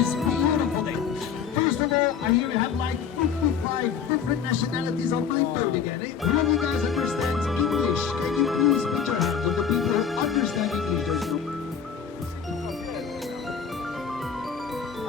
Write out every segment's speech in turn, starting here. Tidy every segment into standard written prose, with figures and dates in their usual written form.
this beautiful day. First of all, I hear you have like 55 different nationalities on my boat again. Eh? Who of you guys understands English? Can you please put your hands on the people who understand English? There's no.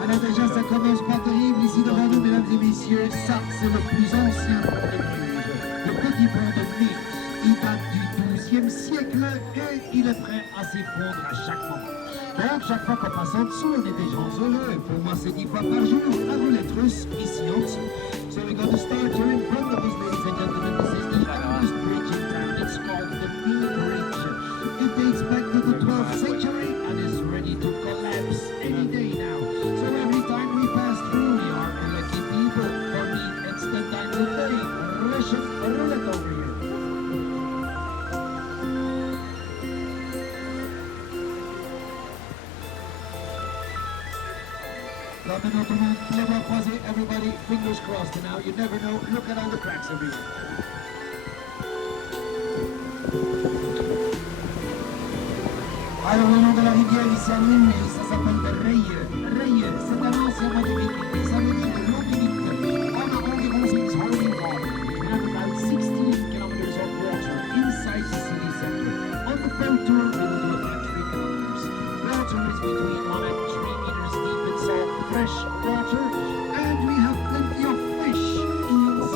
Alors déjà, ça commence pas terrible ici devant nous, mesdames et messieurs. Ça, c'est le plus ancien pont de Bruges. Le petit pont de Meebrug. Il date du XIIe siècle et il est prêt à s'effondrer à chaque moment. Donc, chaque fois qu'on passe en dessous, on est des gens heureux. Pour moi, c'est 10 fois par jour à roulette russe ici en dessous. So we're going to start here in front of us, ladies and gentlemen. This is the oldest bridge in town. It's called the Meebridge. It dates back to the 12th century and is ready to collapse any day now. So every time we pass through, we are lucky people. For me, it's the time to play Russian roulette over here. Everybody, fingers crossed now. You never know. Look at all the cracks everywhere. Alors, le nom de la rivière ici à Bruges, ça s'appelle Rederij. C'est un ancien mot du Viking. Ça veut dire l'eau du Viking. On a environ 6 holding water. We have about 16 kilometers of water inside the city center. On the boat tour, we will do about 3 kilometers. Water is between 1 and 3 meters deep. It's all fresh water. And we have plenty of fish, eels,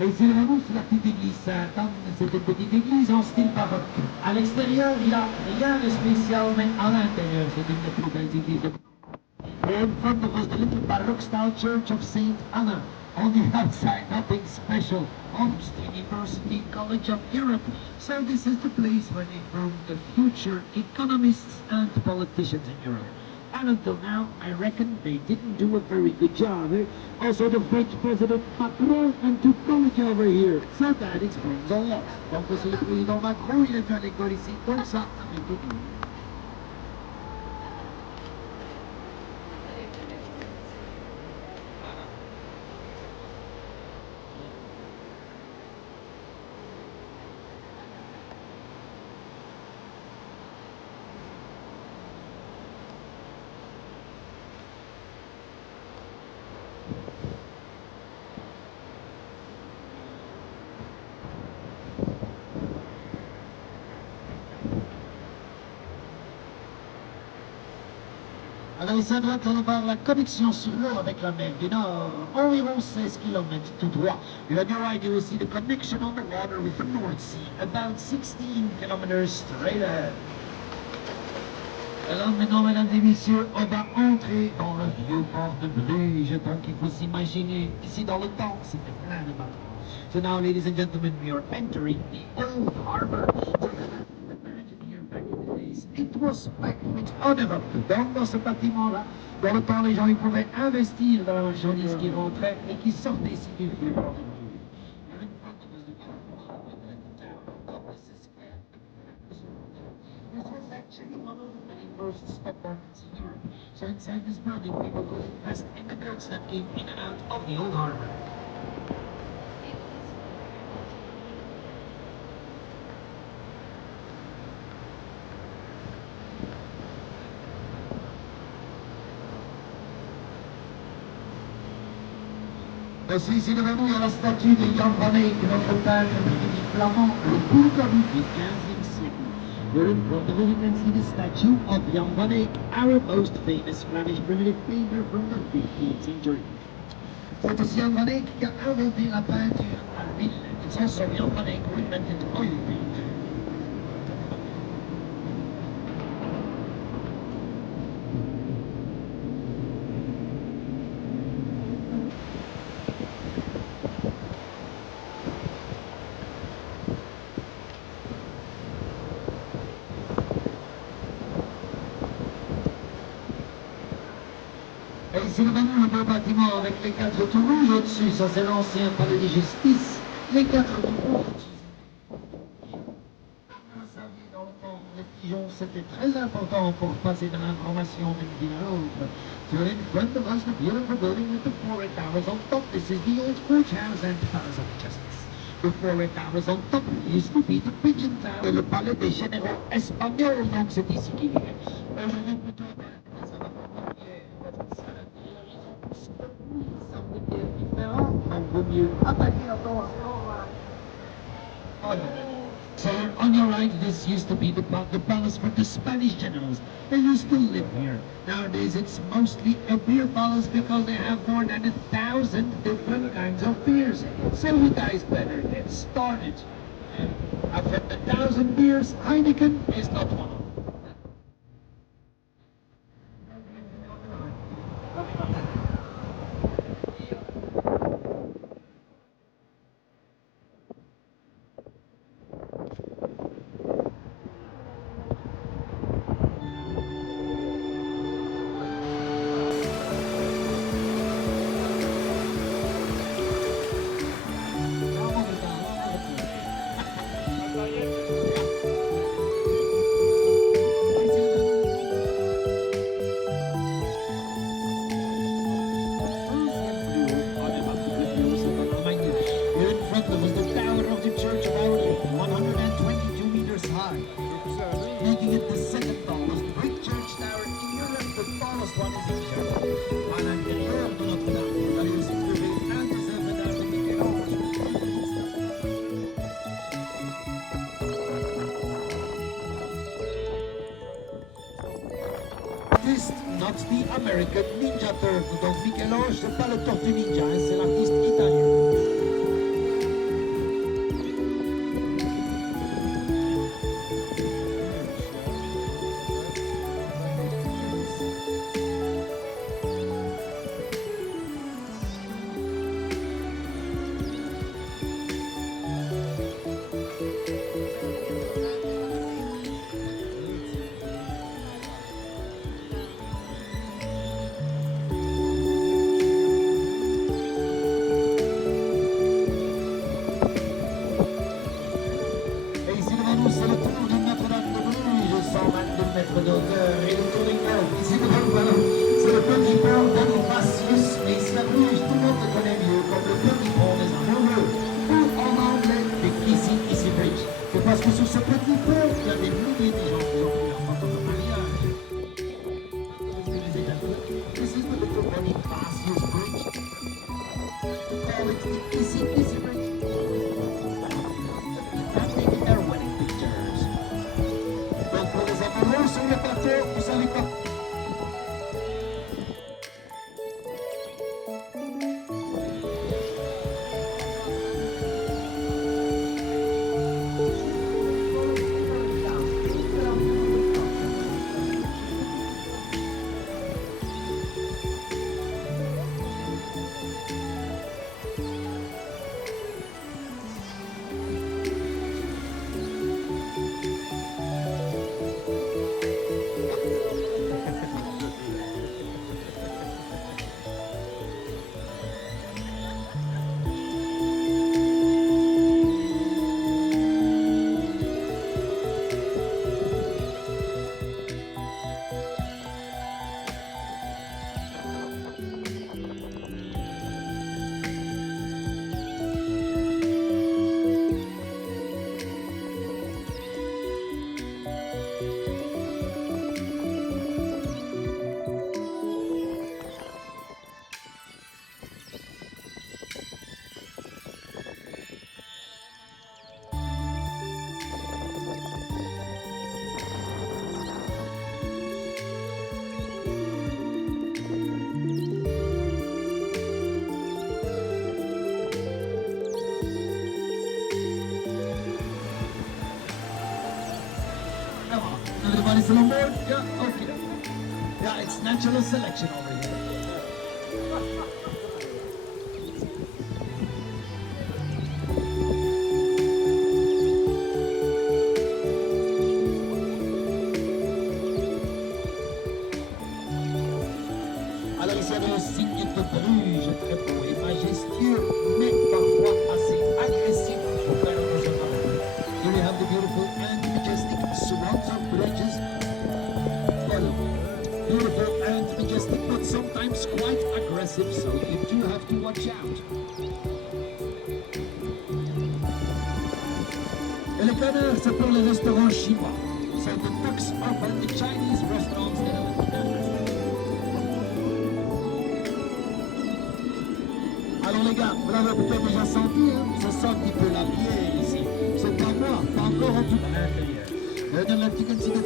et ici devant nous, c'est la petite église Saint-Anne. C'est une petite église en style baroque. À l'extérieur, il n'y a rien de spécial, mais à l'intérieur, c'est une des plus belles églises de in front of us, the little Baroque-style church of Sint-Anna. On the outside, nothing special. Almost University College of Europe. So this is the place where they form the future economists and politicians in Europe. And until now, I reckon they didn't do a very good job. Eh? Also, the French President Macron went to college over here. So that explains a lot. Donc, c'est le président Macron, il a fait à l'école ici. Donc ça, avec tout. Alors ici à droite, on va voir la connexion sur l'eau avec la mer du Nord, environ 16 km tout droit. You have your idea aussi the connection on the water with the North Sea, about 16 km straight ahead. Alors maintenant, mesdames et messieurs, on va entrer dans le vieux port de Bruges, tant qu'il faut s'imaginer qu'ici dans le temps, c'était plein de bateaux. So now, ladies and gentlemen, we are entering the old harbor. It was packed uninterrupted. Donc, dans ce bâtiment-là, dans le temps, les gens ils pouvaient investir dans la marchandise qui rentrait et qui sortait ici du vieux port de Bruges. This was actually one of the many first stop markets in Europe. So inside this building, we were going past immigrants that came in and out of the old harbor. Aussi, ici devant nous, il y a la statue de Jan van Eyck, notre peintre privilégié flamand, le Bulgari du XVe siècle. Here in front of us, you can see the statue of Jan van Eyck, our most famous Flemish primitive painter from the 15th century. C'est aussi Jan van Eyck qui a inventé la peinture à l'huile. It's also Jan van Eyck who invented oil paint. Ici devant nous, le beau bâtiment avec les 4 tours rouges au-dessus, ça c'est l'ancien palais de justice. Les 4 tours rouges au-dessus, c'était... Vous saviez dans le temps, les religion, c'était très important pour passer de l'information d'une ville à l'autre. So in front of us, the beautiful building with the 4 towers on top. This is the old courthouse and Palace of Justice. The 4 towers on top used to be the Pigeon Tower, le palais des généraux espagnols, donc c'est ici qu'il est. Aujourd'hui, plutôt, ça va pas bien, ça me dit différent, donc vaut mieux attaquer à ton So on your right, this used to be the palace for the Spanish generals. They used to live here. Nowadays, it's mostly a beer palace because they have more than 1,000 different kinds of beers. So you guys better get started. Out of the 1,000 beers, Heineken is not one of them. Not the American Ninja Turtle. Donc Michel-Ange, c'est pas le Tortue Ninja, hein, c'est l'artiste italien. Everybody's on board? Yeah, okay. Yeah, it's natural selection over here. Alors ici, on a le signe de Bruges, très beau et majestueux, mais parfois assez agressif pour faire nos appareils. Here we have the beautiful and majestic swans of bridges sometimes quite aggressive, so you do have to watch out. Et les canards, c'est pour les restaurants chinois. So the ducks are for the Chinese restaurants that are the canards. Alors les gars, vous l'avez peut-être déjà senti, hein? Ça sent un petit peu la bière ici. C'est pas moi, pas encore en tout cas. Then like you can see the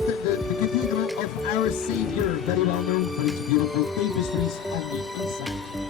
cathedral of our Savior, very well known for its beautiful tapestries on the inside.